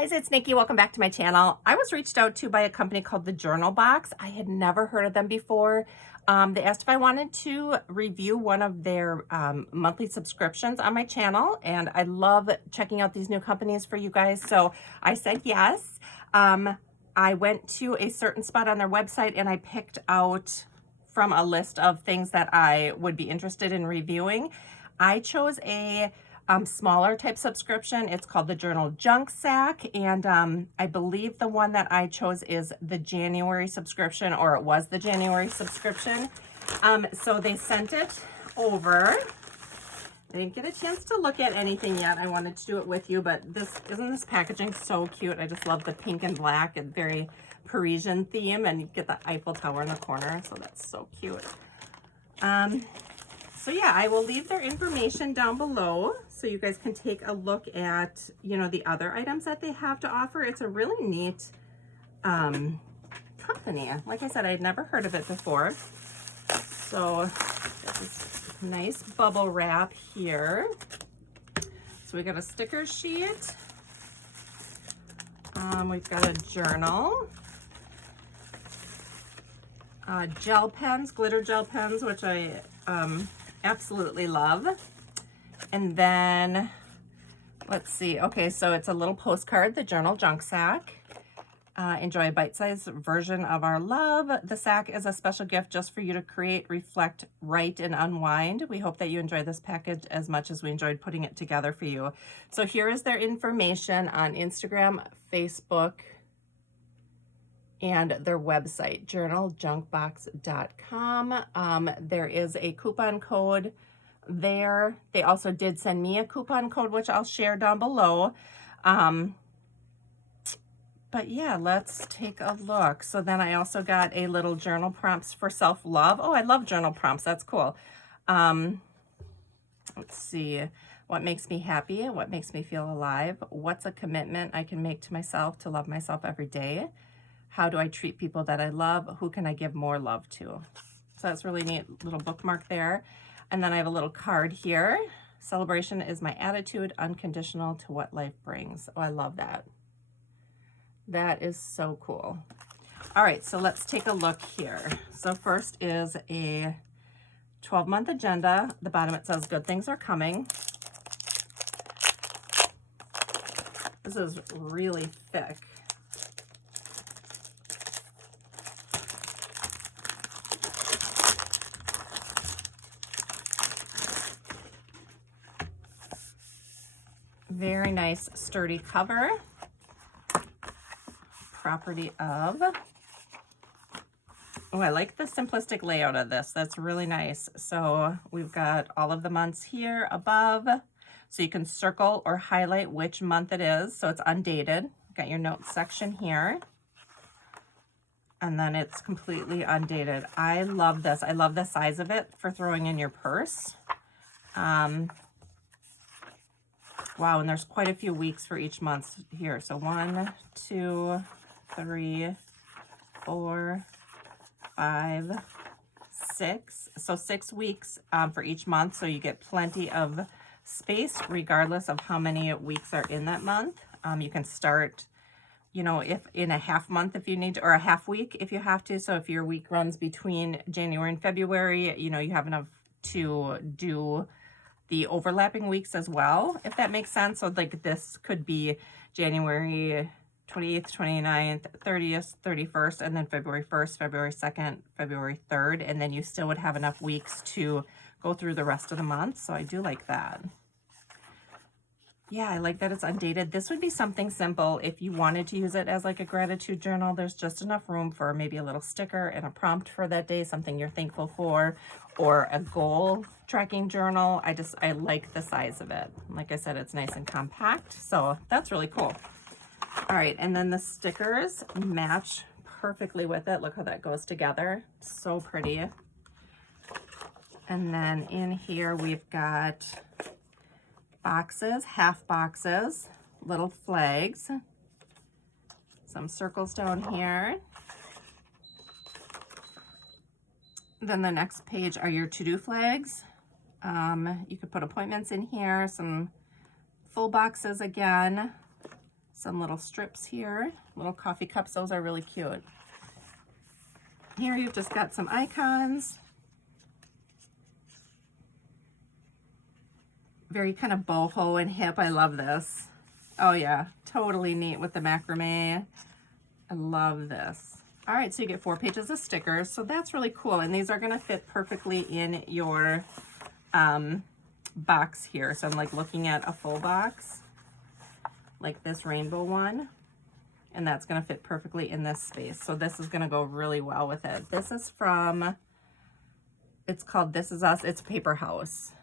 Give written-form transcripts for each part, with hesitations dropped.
guys, it's Nikki. Welcome back to my channel. I was reached out to by a company called the Journal Box. I had never heard of them before. They asked if I wanted to review one of their monthly subscriptions on my channel, and I love checking out these new companies for you guys, so I said yes. I went to a certain spot on their website and I picked out from a list of things that I would be interested in reviewing. I chose a smaller type subscription. It's called the Journal Junk Sack, and I believe the one that I chose is the January subscription, or it was the January subscription. So they sent it over. I didn't get a chance to look at anything yet. I wanted to do it with you, but isn't this packaging so cute? I just love the pink and black and very Parisian theme, and you get the Eiffel Tower in the corner, so that's so cute. So yeah, I will leave their information down below so you guys can take a look at, the other items that they have to offer. It's a really neat company. Like I said, I had never heard of it before. So this is nice bubble wrap here. So we got a sticker sheet. We've got a journal. Gel pens, glitter gel pens, which I absolutely love. And then let's see. Okay, so it's a little postcard, the Journal Junk Sack. Enjoy a bite-sized version of our love. The sack is a special gift just for you to create, reflect, write, and unwind. We hope that you enjoy this package as much as we enjoyed putting it together for you. So here is their information on Instagram, Facebook, and their website, journaljunkbox.com. There is a coupon code there. They also did send me a coupon code, which I'll share down below. But yeah, let's take a look. So then I also got a little journal prompts for self-love. Oh, I love journal prompts. That's cool. Let's see. What makes me happy? What makes me feel alive? What's a commitment I can make to myself to love myself every day? How do I treat people that I love? Who can I give more love to? So that's really neat little bookmark there. And then I have a little card here. Celebration is my attitude, unconditional to what life brings. Oh, I love that. That is so cool. All right, so let's take a look here. So first is a 12-month agenda. The bottom it says good things are coming. This is really thick. Very nice sturdy cover. Property of. Oh, I like the simplistic layout of this. That's really nice. So we've got all of the months here above. So you can circle or highlight which month it is. So it's undated. Got your notes section here. And then it's completely undated. I love this. I love the size of it for throwing in your purse. Wow, and there's quite a few weeks for each month here. So 1, 2, 3, 4, 5, 6. So 6 weeks for each month. So you get plenty of space regardless of how many weeks are in that month. You can start, if in a half month if you need to, or a half week if you have to. So if your week runs between January and February, you have enough to do the overlapping weeks as well, if that makes sense. So like this could be January 28th, 29th, 30th, 31st, and then February 1st, February 2nd, February 3rd, and then you still would have enough weeks to go through the rest of the month. So I do like that. Yeah, I like that it's undated. This would be something simple if you wanted to use it as like a gratitude journal. There's just enough room for maybe a little sticker and a prompt for that day, something you're thankful for, or a goal tracking journal. I like the size of it. Like I said, it's nice and compact, so that's really cool. All right, and then the stickers match perfectly with it. Look how that goes together. So pretty. And then in here we've got boxes, half boxes, little flags, some circles down here. Then the next page are your to-do flags. You could put appointments in here, some full boxes again, Some little strips here, little coffee cups. Those are really cute. Here you've just got some icons. Very kind of boho and hip. I love this. Oh yeah, totally neat with the macrame. I love this. All right, so you get 4 pages of stickers. So that's really cool. And these are gonna fit perfectly in your box here. So I'm like looking at a full box, like this rainbow one. And that's gonna fit perfectly in this space. So this is gonna go really well with it. This is from, it's called This Is Us. It's Paper House.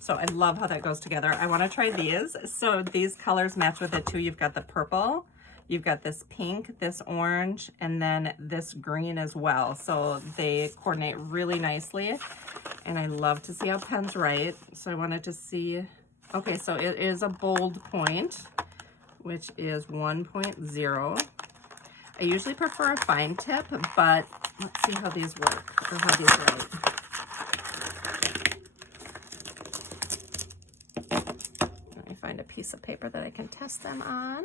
So I love how that goes together. I want to try these. So these colors match with it too. You've got the purple, you've got this pink, this orange, and then this green as well. So they coordinate really nicely. And I love to see how pens write. So I wanted to see, okay, so it is a bold point, which is 1.0. I usually prefer a fine tip, but let's see how these work, or how these write. Find a piece of paper that I can test them on.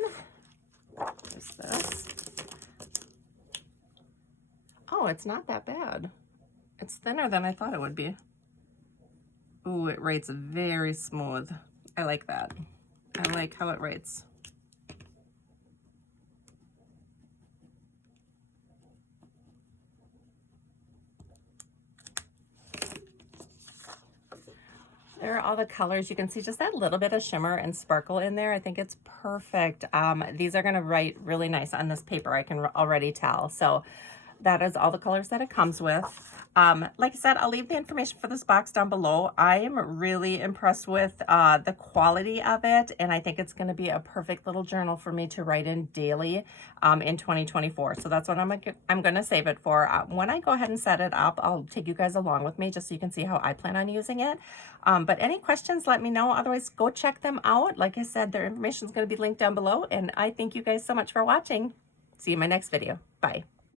There's this. Oh, it's not that bad. It's thinner than I thought it would be. Ooh, it writes very smooth. I like that. I like how it writes. There are all the colors. You can see just that little bit of shimmer and sparkle in there. I think it's perfect. These are going to write really nice on this paper. I can already tell. So that is all the colors that it comes with. Like I said, I'll leave the information for this box down below. I am really impressed with the quality of it, and I think it's going to be a perfect little journal for me to write in daily in 2024. So that's what I'm going to save it for. When I go ahead and set it up, I'll take you guys along with me just so you can see how I plan on using it. But any questions, let me know. Otherwise, go check them out. Like I said, their information is going to be linked down below, and I thank you guys so much for watching. See you in my next video. Bye.